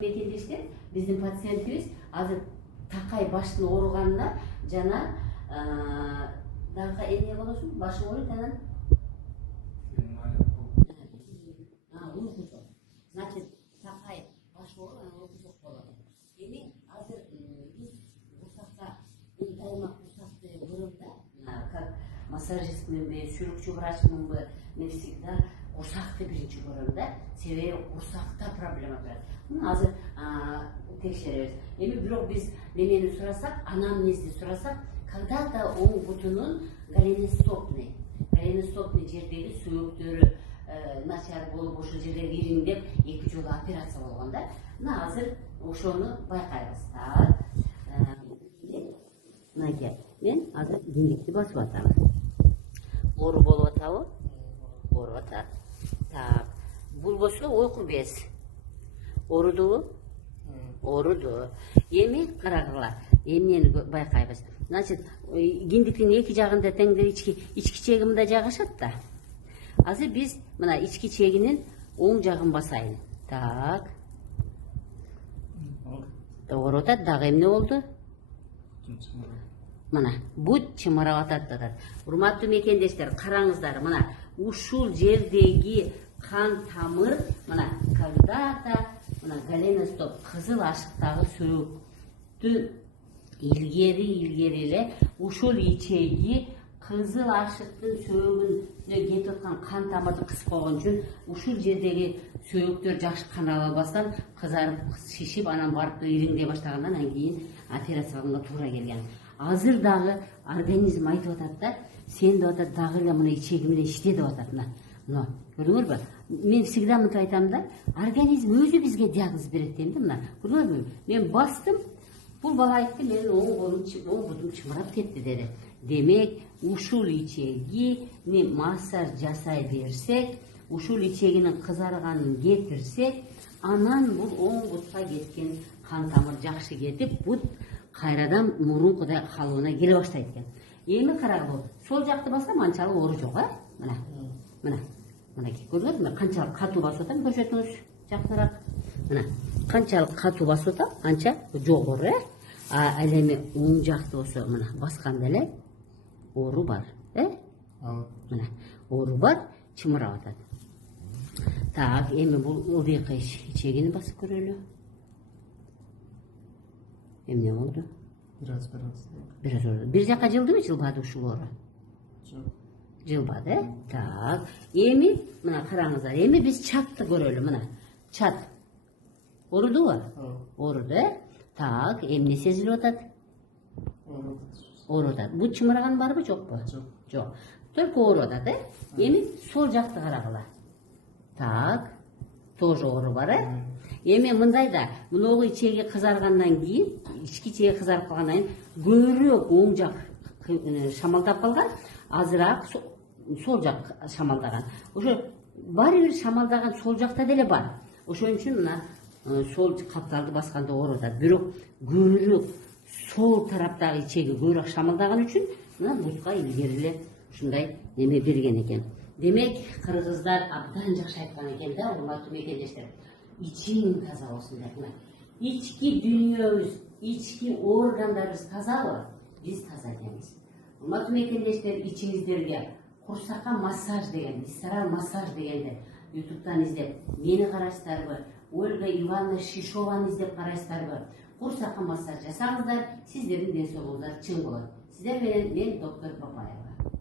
Мекендештер биздин пациентибиз азыр такай баштын ооруганына жана дагы эмне болосун башы ооруйт анан уйкусу. Значит, такай баш оору анан уйкусу болот. Эми азыр биз курсакка дайыма курсакты көрөм да, как массажистминби, сүйрүкчү врачмынбы, мен всегда курсакты биринчи көрөм да, себеби курсакта проблема турат. Азыр текшеребиз. Эми бирок биз немени сурасак, анамнезди сурасак, когда-то оң бутунун голеностопный жердеги сөөктөрү начар болуп, ошол жерлер ириңдеп, 2 жолу операция болгон да. Мына азыр ошону байкайбыз. Мынакей, мен азыр киндикти басып атам. Оору болуп атабы? Ооруп атат. Так, булбосу ойкун без. Оорудубу? Ооруду. Эми карагыла, эмнени байкайбыз. Значит, киндиктин эки жагында теңдей ички чеги мында жайгашат да. Азыр биз мына ички чегинин оң жагын басайын. Так. Ооруп атат, дагы эмне болду? Мына бут чымырап атат. Урматтуу мекендештер, караңыздар, мына ушул жердеги кан тамыр, мына когда-то мына голеностоп кызыл ашыктагы сөөктү илгери эле ушул ичеги кызыл ашыктын сөөгүнө кетип аткан кан тамырды кысып койгон үчүн ушул жердеги сөөктөр жакшы кан ала албастан кызарып, шишип, анан барып ириңдей баштагандан кийин операция кылганга туура келген. Азыр дагы организм айтып атат да, сен деп атат, дагы эле мына ичеги менен иште деп атат. Мына көрдүңөрбү? Мен всегда мынтип айтам да, организм өзү бизге диагноз берет дейм да. Мына көрдүңөрбү? Мен бастым, бул бала айтты, менин оң бутум чымырап кетти деди. Демек, ушул ичегини массаж жасай берсек, ушул ичегинин кызарганын кетирсек, анан бул оң бутка кеткен кан тамыр жакшы кетип, бут кайрадан мурункудай калыбына келе баштайт экен. Эми карагыла, сол жакты бассам анчалык оору жок, Мына. Мынакей, көрдүңөрбү? Канчалык катуу басып атам, көрсөтүңүз жакыныраак. Мына, канчалык катуу басып атам, анча жогору, ал эми оң жакты болсо, мына басканда эле оору бар, Мына, оору бар, чымырап атат. Так, эми бул ылдыйкы ичегини басып көрөлү. Эмне болду? Бир оору. Бир жака жылдыбы, жылбады ушул оору? Жылбады, Так, эми мына караңыздар, эми биз чатты көрөлү, мына. Чат. Оорудубу? Ооруду, Так, эмне сезилип атат? Ооруп атат. Бут чымыраган барбы, жокпу? Жок. Только ооруп атат, Эми сол жакты карагыла. Так, тоже оору бар, Эми мындай да, мыногу ичеги кызаргандан кийин, ички чеги кызарып калгандан кийин көбүрөөк оң жак шамалдап калган, азыраак сол жак шамалдаган. Ошо баары бир шамалдаган сол жакта деле бар. Ошон үчүн мына сол каптарды басканда ооруп атат. Бирок көбүрөөк сол тараптагы ичеги көбүрөөк шамалдаган үчүн мына бутка илгери эле ушундай неме берген экен. Демек, кыргыздар абдан жакшы айткан экен да, урматтуу мекендештер. Ичиң таза болсун деп. Ички дүйнөбүз, ички органдарыбыз тазабы? Биз таза экенбиз. Урматтуу мекендештер, ичиңиздерге курсакка массаж деген, висцерал массаж дегенди ютубтан издеп, мени карайсыздарбы, Ольга Ивановна Шишованы издеп карайсыздарбы? Курсакка массаж жасаңыздар, сиздердин ден соолугуңуздар чың болот. Сиздер менен мен доктор Бапаева.